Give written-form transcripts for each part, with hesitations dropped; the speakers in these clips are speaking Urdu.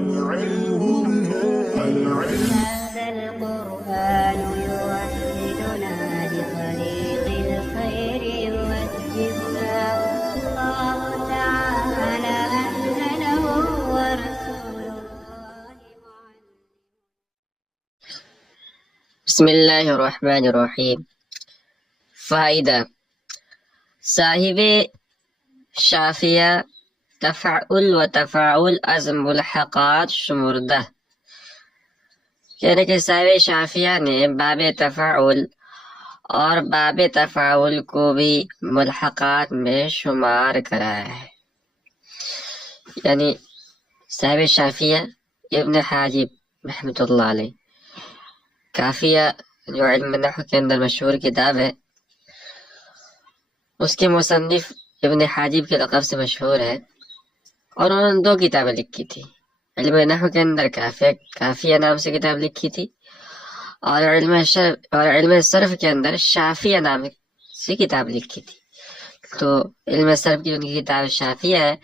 هذا القرآن يوحدنا لطريق الخير يوجهنا الله تعالى أنزله ورسول الله معلم. بسم اللہ الرحمن الرحیم. فائدہ: صاحب شافیہ تفعل و تفاعل از ملحقات شمردہ، یعنی کہ صاحب شافیہ نے باب تفاعل اور باب تفاعل کو بھی ملحقات میں شمار کرایا ہے. یعنی صاحب شافیہ ابن حاجب رحمۃ اللہ علیہ، کافیہ جو علم نحو کے اندر مشہور کتاب ہے، اس کے مصنف ابن حاجب کے لقب سے مشہور ہے، اور انہوں نے 2 کتابیں لکھی تھی. علم نحو کے اندر کافیہ نام سے کتاب لکھی تھی، اور علم صرف کے اندر شافیہ نام سے کتاب لکھی تھی. تو علم صرف کی ان کی کتاب شافیہ ہے،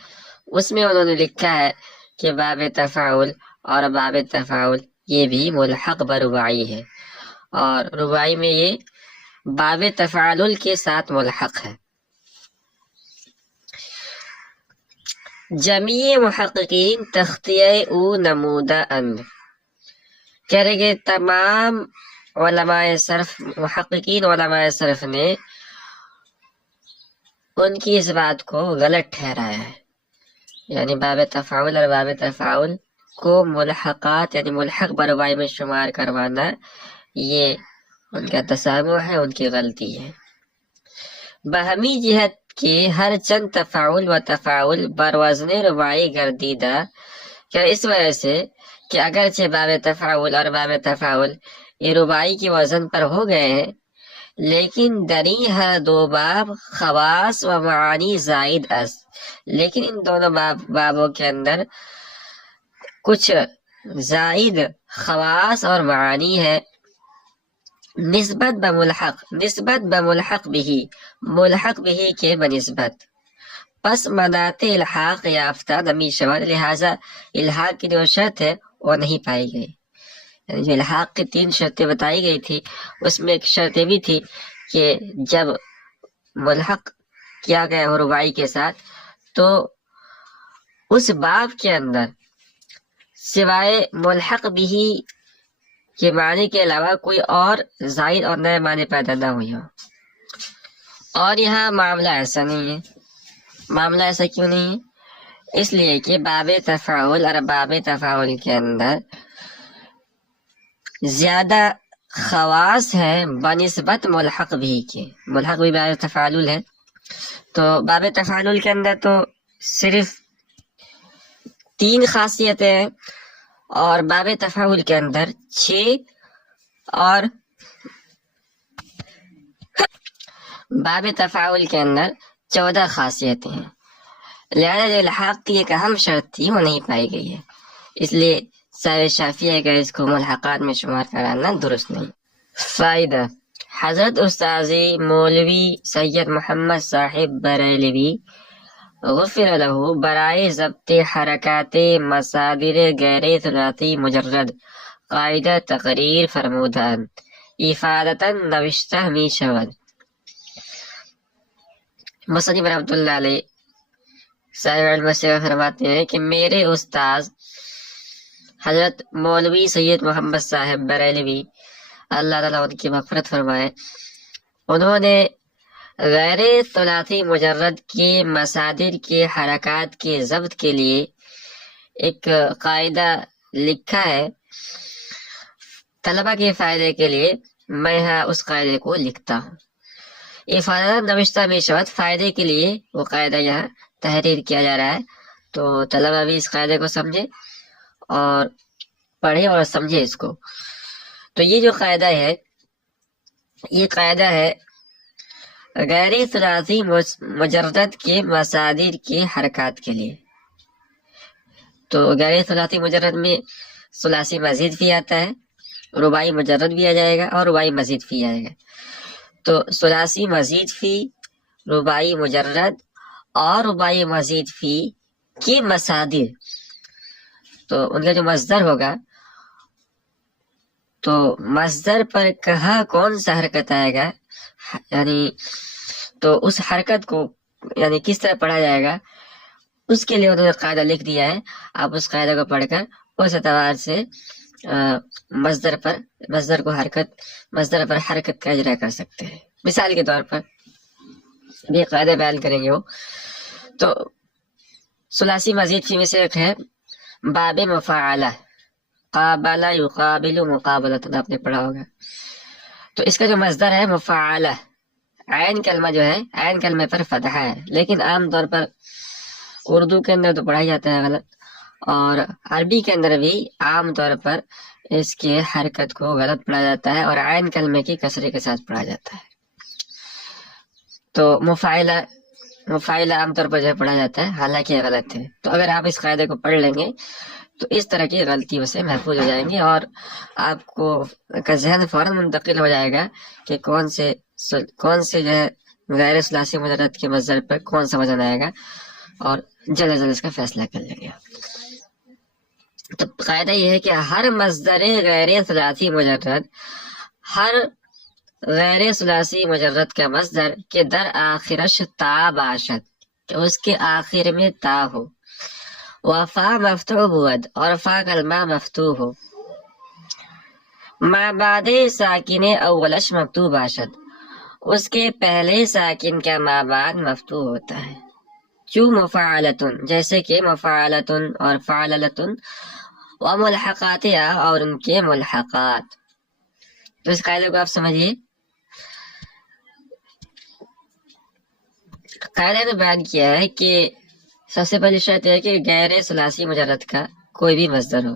اس میں انہوں نے لکھا ہے کہ باب تفاعل اور باب تفاعل یہ بھی ملحق برباعی ہے، اور رباعی میں یہ باب تفاعل کے ساتھ ملحق ہے. جمیع محققین تختیہ او نمودہ اند، کہہ رہے کہ تمام علماء صرف، محققین علماء صرف نے ان کی اس بات کو غلط ٹھہرایا ہے. یعنی باب تفاعل اور باب تفاعل کو ملحقات یعنی ملحق بربائی میں شمار کروانا، یہ ان کا تسامح ہے، ان کی غلطی ہے. بہمی جہت کے ہر چند تفاعل و تفاعل بروزن رباعی گردیدہ، کہ اس وجہ سے کہ اگرچہ باب تفاعل اور باب تفاعل یہ رباعی کے وزن پر ہو گئے ہیں، لیکن دری ہر 2 باب خواص و معانی زائد اس، لیکن ان دونوں بابوں کے اندر کچھ زائد خواص اور معانی ہے. نسبت بملحق بھی، ملحق بھی کے بنسبت، پس منات الحاق یافتہ نمی شود، لہذا الحاق کی جو شرط ہے وہ نہیں پائی گئی. یعنی جو الحاق کی 3 شرطیں بتائی گئی تھی، اس میں ایک شرط یہ بھی تھی کہ جب ملحق کیا گیا ہو رباعی کے ساتھ، تو اس باب کے اندر سوائے ملحق بھی کے معنی کے علاوہ کوئی اور زائد اور نئے معنی پیدا نہ ہوئی ہو. اور یہاں معاملہ ایسا نہیں ہے. معاملہ ایسا کیوں نہیں ہے؟ اس لیے کہ باب تفاعل اور باب تفاعل کے اندر زیادہ خواص ہے بنسبت ملحق بھی کے. ملحق بھی باب تفاعل ہے، تو باب تفاعل کے اندر تو صرف 3 خاصیتیں ہیں، اور باب تفاعل کے اندر 6 اور باب تفاعل کے اندر 14 خاصیتیں ہیں. لہذا جو الحاق کی ایک اہم شرط تھی وہ نہیں پائی گئی ہے، اس لیے صاحب شافیہ کا اس کو ملحقات میں شمار کرانا درست نہیں. فائدہ: حضرت استاذی مولوی سید محمد صاحب بریلوی غفر له برائے ضبط حرکات مصادر غیر ثلاثی مجرد قاعدہ تقریر فرمودند، افادتاً نوشتہ می شود. مصنف رحمۃ اللہ علیہ صاحب علم سے فرماتے ہیں کہ میرے استاذ حضرت مولوی سید محمد صاحب بریلوی، اللہ تعالیٰ ان کی مغفرت فرمائے، انہوں نے غیر ثلاثی مجرد کے مصادر کے حرکات کے ضبط کے لیے ایک قاعدہ لکھا ہے. طلبہ کے فائدے کے لیے میں اس قاعدے کو لکھتا ہوں. افادہ نوشتہ میں شود، فائدے کے لیے وہ قاعدہ یہاں تحریر کیا جا رہا ہے، تو طلبہ بھی اس قاعدے کو سمجھے اور پڑھے اور سمجھے اس کو. تو یہ جو قاعدہ ہے، یہ قاعدہ ہے غیر ثلاثی مجرد کے مصادر کے حرکات کے لیے. تو غیر ثلاثی مجرد میں ثلاثی مزید فی آتا ہے، رباعی مجرد بھی آ جائے گا اور رباعی مزید فی آئے گا. تو ثلاثی مزید فی، رباعی مجرد اور رباعی مزید فی کے مصادر تو ان کا جو مصدر ہوگا تو مصدر پر کہاں کون سا حرکت آئے گا، یعنی تو اس حرکت کو یعنی کس طرح پڑھا جائے گا، اس کے لیے انہوں نے قاعدہ لکھ دیا ہے. آپ اس قاعدہ کو پڑھ کر اس اعتبار سے مصدر پر حرکت کا اجرا کر سکتے ہیں. مثال کے طور پر یہ قاعدہ بیان کریں گے. وہ تو ثلاثی مزید فی میں سے ایک ہے باب مفاعلہ، قابل یقابل مقابلۃ، آپ نے پڑھا ہوگا. تو اس کا جو مصدر ہے مفاعلہ، عین کلمہ جو ہے عین کلمے پر فتحہ ہے، لیکن عام طور پر اردو کے اندر تو پڑھا جاتا ہے غلط، اور عربی کے اندر بھی عام طور پر اس کے حرکت کو غلط پڑھا جاتا ہے اور عین کلمے کی کسرے کے ساتھ پڑھا جاتا ہے. تو مفاعلہ عام طور پر جو ہے پڑھا جاتا ہے، حالانکہ یہ غلط ہے. تو اگر آپ اس قاعدے کو پڑھ لیں گے تو اس طرح کی غلطیوں سے محفوظ ہو جائیں گے، اور آپ کو کا ذہن فوراً منتقل ہو جائے گا کہ کون سے جو ہے غیر ثلاثی مجرد کے مصدر پر کون سا وزن آئے گا، اور جلد اس کا فیصلہ کر لیں گے. تو قاعدہ یہ ہے کہ ہر مصدر غیر ثلاثی مجرد کا مصدر کے در آخرش تا باشد، کہ اس کے آخر میں تا ہو، وفا مفتوح بود، اور فا کلمہ مفتوح ہو، ما بعد ساکن اولش مفتوح باشد، اس کے پہلے ساکن کا ما بعد مفتوح ہوتا ہے. چو مفاعلتن، جیسے کہ مفاعلتن اور فعللتن، وملحقات، اور ان کے ملحقات. تو اس قاعدے کو آپ سمجھیے. قاعدے نے بیان کیا ہے کہ سب سے پہلی شرط ہے کہ غیر ثلاثی مجرد کا کوئی بھی مصدر ہو.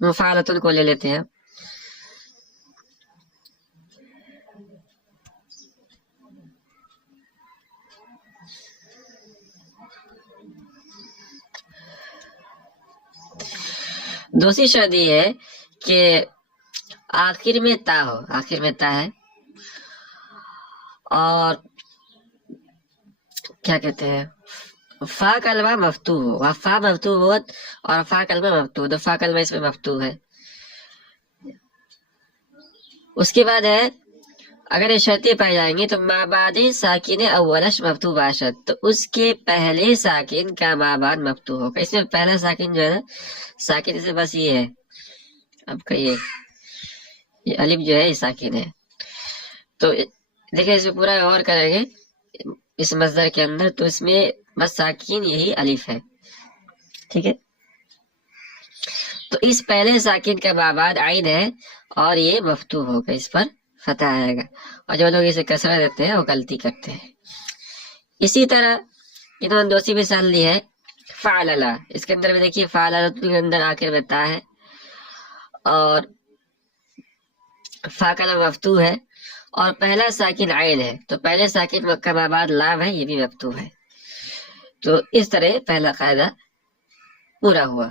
مفاعلتن کو لے لیتے ہیں. دوسری شرط یہ ہے کہ آخر میں تا ہو، آخر میں تا ہے، اور کیا کہتے ہیں فا کلمہ مفتوح ہو، فا مفتوح ہو اور فا کلمہ مفتوح، تو فا کلمہ اس میں مفتوح ہے. اس کے بعد ہے اگر یہ شرطیں پائی جائیں گی تو ما بعد ساکن اولش مفتوح باشد، تو اس کے پہلے ساکن کا ما بعد مفتوح ہوگا. اس میں پہلا ساکن جو ہے نا، ساکن اسے بس یہ ہے، اب کہیے یہ الف جو ہے یہ ساکن ہے. تو دیکھیں اس میں پورا غور کریں گے اس مصدر کے اندر، تو اس میں بس ساکن یہی الف ہے. ٹھیک ہے، تو اس پہلے ساکن کا ما بعد عین ہے اور یہ مفتوح ہوگا، اس پر فتح آئے گا، اور جو لوگ اسے کسرہ دیتے ہیں وہ غلطی کرتے ہیں. اسی طرح انہوں نے دوسری مثال لی ہے فعللہ. اس کے اندر بھی دیکھیے فعللہ کے اندر آخر میں تا ہے اور فا کلمہ مفتوح ہے اور پہلا ساکن عین ہے، تو پہلے ساکن کا ما بعد لام ہے، یہ بھی مفتوح ہے. تو اس طرح پہلا قاعدہ پورا ہوا.